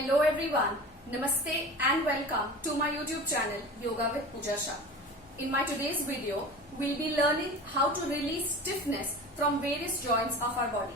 Hello everyone, Namaste and welcome to my YouTube channel Yoga with Pooja Shah. In my today's video, we'll be learning how to release stiffness from various joints of our body.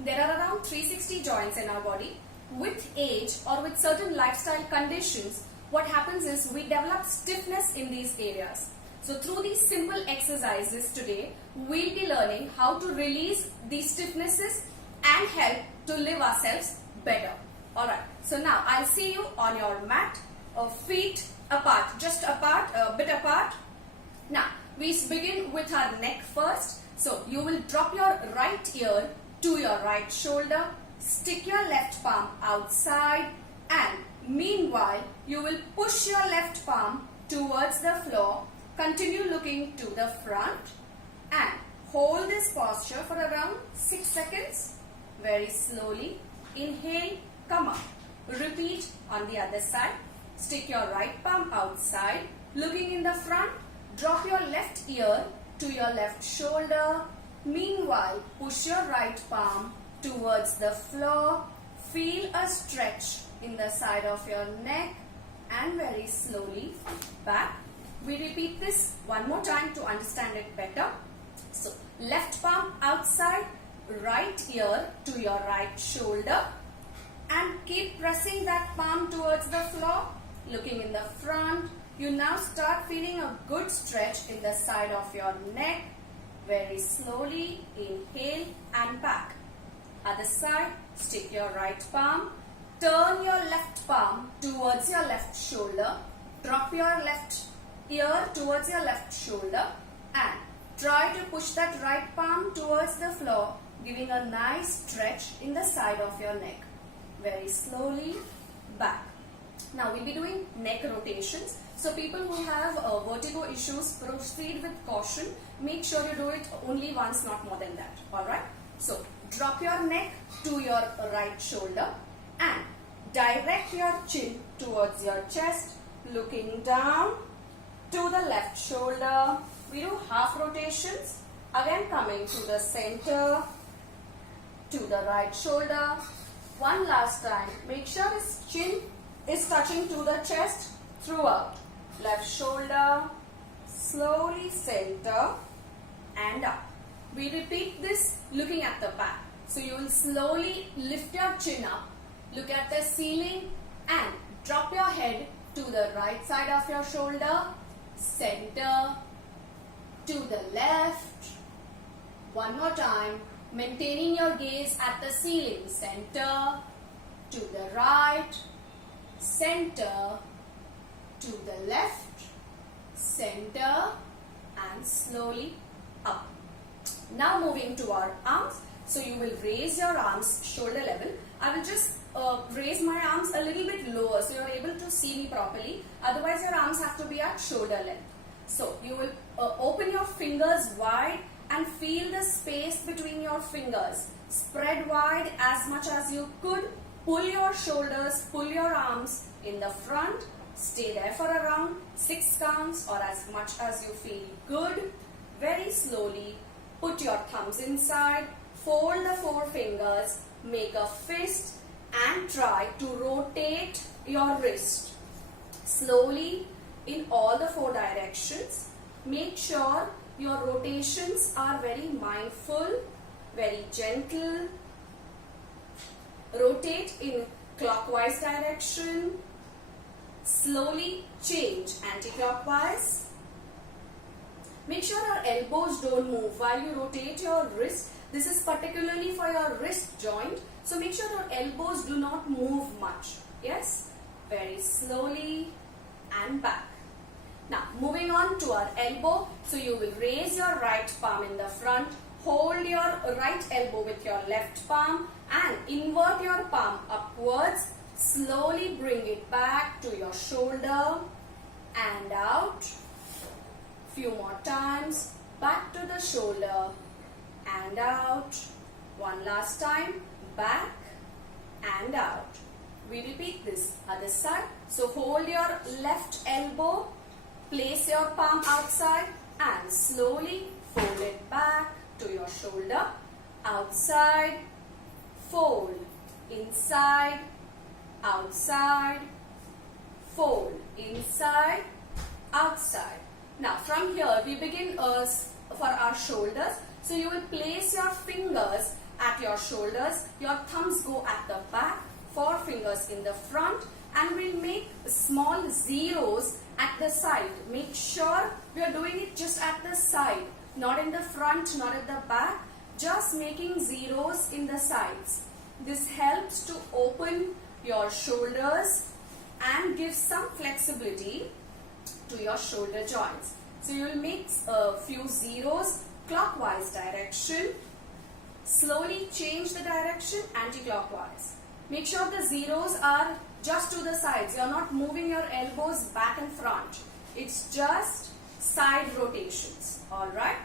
There are around 360 joints in our body. With age or with certain lifestyle conditions, what happens is we develop stiffness in these areas. So through these simple exercises today, we'll be learning how to release these stiffnesses and help to live ourselves better. Alright, so now I'll see you on your mat, feet apart, just apart, a bit apart. Now, we begin with our neck first. So you will drop your right ear to your right shoulder, stick your left palm outside, and meanwhile you will push your left palm towards the floor. Continue looking to the front and hold this posture for around 6 seconds. Very slowly inhale, come up. Repeat on the other side. Stick your right palm outside, looking in the front. Drop your left ear to your left shoulder. Meanwhile, push your right palm towards the floor. Feel a stretch in the side of your neck and very slowly back. We repeat this one more time to understand it better. So, left palm outside, right ear to your right shoulder, and keep pressing that palm towards the floor, looking in the front. You now start feeling a good stretch in the side of your neck. Very slowly inhale and back. Other side, stick your right palm, turn your left palm towards your left shoulder, drop your left ear towards your left shoulder and try to push that right palm towards the floor, giving a nice stretch in the side of your neck. Very slowly back. Now we'll be doing neck rotations. So people who have vertigo issues, proceed with caution. Make sure you do it only once, not more than that. Alright. So drop your neck to your right shoulder and direct your chin towards your chest, looking down to the left shoulder. We do half rotations. Again coming to the center, to the right shoulder. One last time. Make sure his chin is touching to the chest throughout. Left shoulder, slowly center and up. We repeat this looking at the back. So you will slowly lift your chin up, look at the ceiling and drop your head to the right side of your shoulder, center, to the left. One more time, maintaining your gaze at the ceiling, center, to the right, center, to the left, center and slowly up. Now moving to our arms. So you will raise your arms shoulder level. I will just raise my arms a little bit lower so you are able to see me properly. Otherwise your arms have to be at shoulder length. So you will open your fingers wide and feel the space between your fingers. Spread wide as much as you could. Pull your shoulders, pull your arms in the front. Stay there for around 6 counts or as much as you feel good. Very slowly put your thumbs inside. Fold the 4 fingers. Make a fist and try to rotate your wrist. Slowly in all the 4 directions. Make sure your rotations are very mindful, very gentle. Rotate in clockwise direction. Slowly change anti-clockwise. Make sure your elbows don't move while you rotate your wrist. This is particularly for your wrist joint. So make sure your elbows do not move much. Yes? Very slowly and back. Now moving on to our elbow. So you will raise your right palm in the front. Hold your right elbow with your left palm and invert your palm upwards. Slowly bring it back to your shoulder and out. Few more times. Back to the shoulder and out. One last time. Back and out. We repeat this other side. So hold your left elbow. Place your palm outside and slowly fold it back to your shoulder. Outside. Fold. Inside. outside, fold, inside, outside. Now from here we begin for our shoulders. So you will place your fingers at your shoulders, your thumbs go at the back, four fingers in the front, and we'll make small zeros at the side. Make sure we are doing it just at the side, not in the front, not at the back, just making zeros in the sides. This helps to open your shoulders and give some flexibility to your shoulder joints. So you will make a few zeros clockwise direction. Slowly change the direction anti-clockwise. Make sure the zeros are just to the sides. You are not moving your elbows back and front. It's just side rotations. Alright.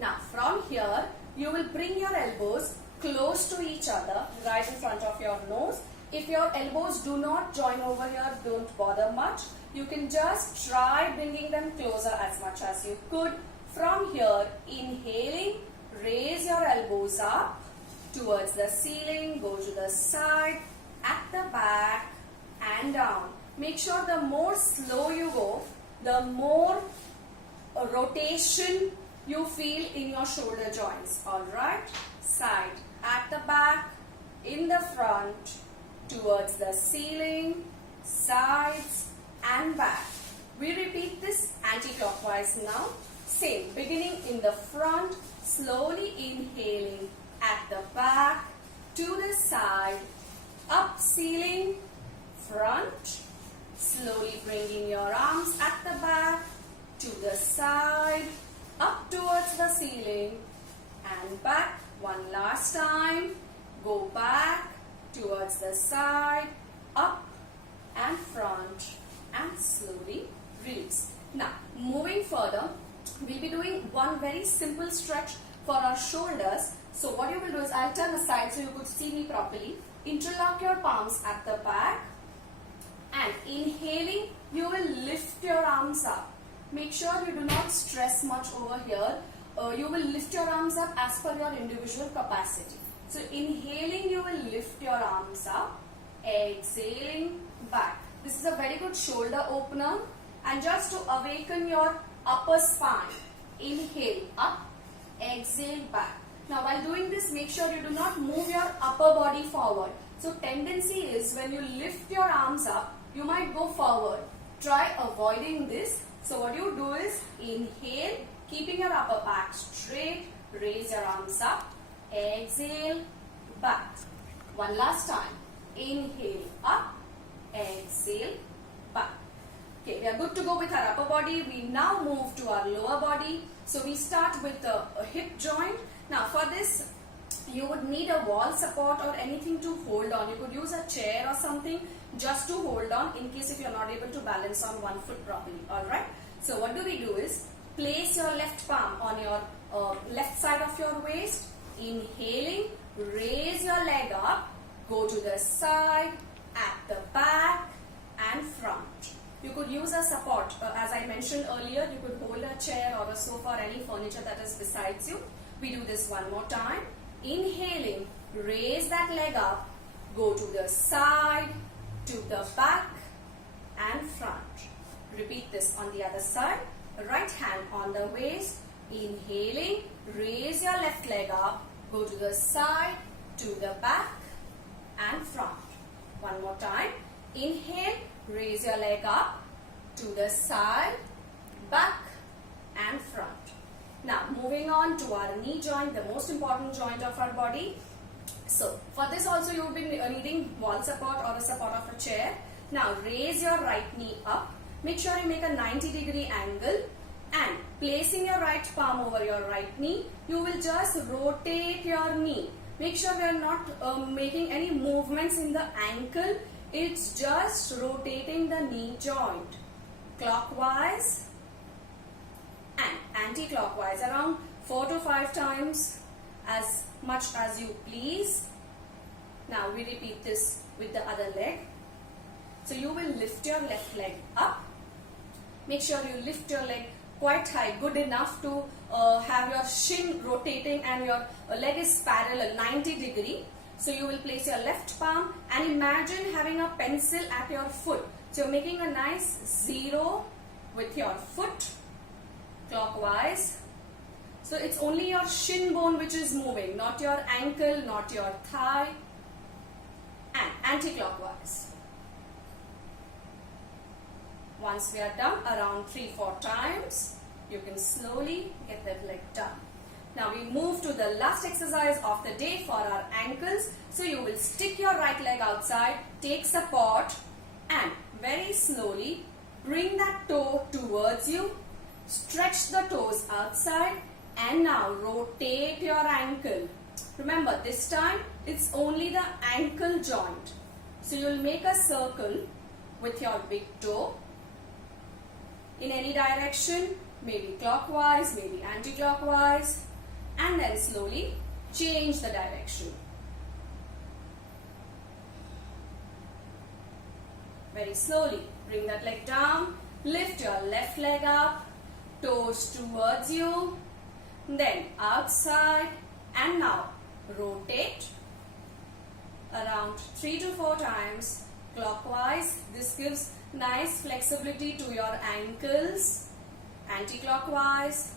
Now from here you will bring your elbows close to each other right in front of your nose. If your elbows do not join over here, don't bother much. You can just try bringing them closer as much as you could. From here, inhaling, raise your elbows up towards the ceiling, go to the side, at the back and down. Make sure the more slow you go, the more rotation you feel in your shoulder joints. Alright, side, at the back, in the front, towards the ceiling, sides and back. We repeat this anti-clockwise now. Same, beginning in the front, slowly inhaling at the back, to the side, up ceiling, front, slowly bringing your arms at the back, to the side, up towards the ceiling and back. One last time, go back towards the side, up and front and slowly release. Now moving further, we'll be doing one very simple stretch for our shoulders. So what you will do is, I'll turn aside so you could see me properly. Interlock your palms at the back and inhaling, you will lift your arms up. Make sure you do not stress much over here. You will lift your arms up as per your individual capacity. So inhaling, you will lift your arms up. Exhaling, back. This is a very good shoulder opener, and just to awaken your upper spine. Inhale up, exhale back. Now while doing this, make sure you do not move your upper body forward. So tendency is when you lift your arms up, you might go forward. Try avoiding this. So what you do is inhale, keeping your upper back straight, raise your arms up, exhale, back. One last time. Inhale up, exhale, back. Okay, we are good to go with our upper body. We now move to our lower body. So we start with a hip joint. Now for this, you would need a wall support or anything to hold on. You could use a chair or something just to hold on in case if you are not able to balance on one foot properly. Alright. So what do we do is, place your left palm on your left side of your waist. Inhaling, raise your leg up, go to the side, at the back and front. You could use a support. As I mentioned earlier, you could hold a chair or a sofa or any furniture that is besides you. We do this one more time. Inhaling, raise that leg up, go to the side, to the back and front. Repeat this on the other side. Right hand on the waist. Inhaling, raise your left leg up, go to the side, to the back and front. One more time. Inhale, raise your leg up, to the side, back and front. Now moving on to our knee joint, the most important joint of our body. So for this also you will be needing wall support or a support of a chair. Now raise your right knee up. Make sure you make a 90-degree angle, and placing your right palm over your right knee, you will just rotate your knee. Make sure we are not making any movements in the ankle. It's just rotating the knee joint clockwise and anti-clockwise, around 4 to 5 times, as much as you please. Now we repeat this with the other leg. So you will lift your left leg up. Make sure you lift your leg quite high, good enough to have your shin rotating and your leg is parallel 90 degree. So you will place your left palm and imagine having a pencil at your foot. So you're making a nice zero with your foot clockwise. So it's only your shin bone which is moving, not your ankle, not your thigh. And anti-clockwise. Once we are done, around 3-4 times, you can slowly get that leg done. Now we move to the last exercise of the day for our ankles. So you will stick your right leg outside, take support and very slowly bring that toe towards you. Stretch the toes outside and now rotate your ankle. Remember, this time it's only the ankle joint. So you will make a circle with your big toe in any direction, maybe clockwise, maybe anti-clockwise, and then slowly change the direction. Very slowly bring that leg down, lift your left leg up, toes towards you, then outside, and now rotate around 3 to 4 times clockwise. This gives nice flexibility to your ankles. Anti-clockwise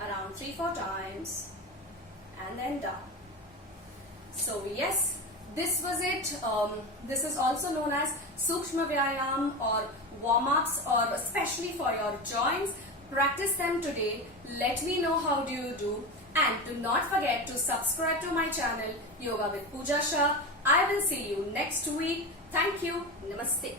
around 3-4 times and then down. So yes, this was it. This is also known as Sukshma Vyayam or warm-ups, or especially for your joints. Practice them today. Let me know how do you do, and do not forget to subscribe to my channel Yoga with Pooja Shah. I will see you next week. Thank you. Namaste.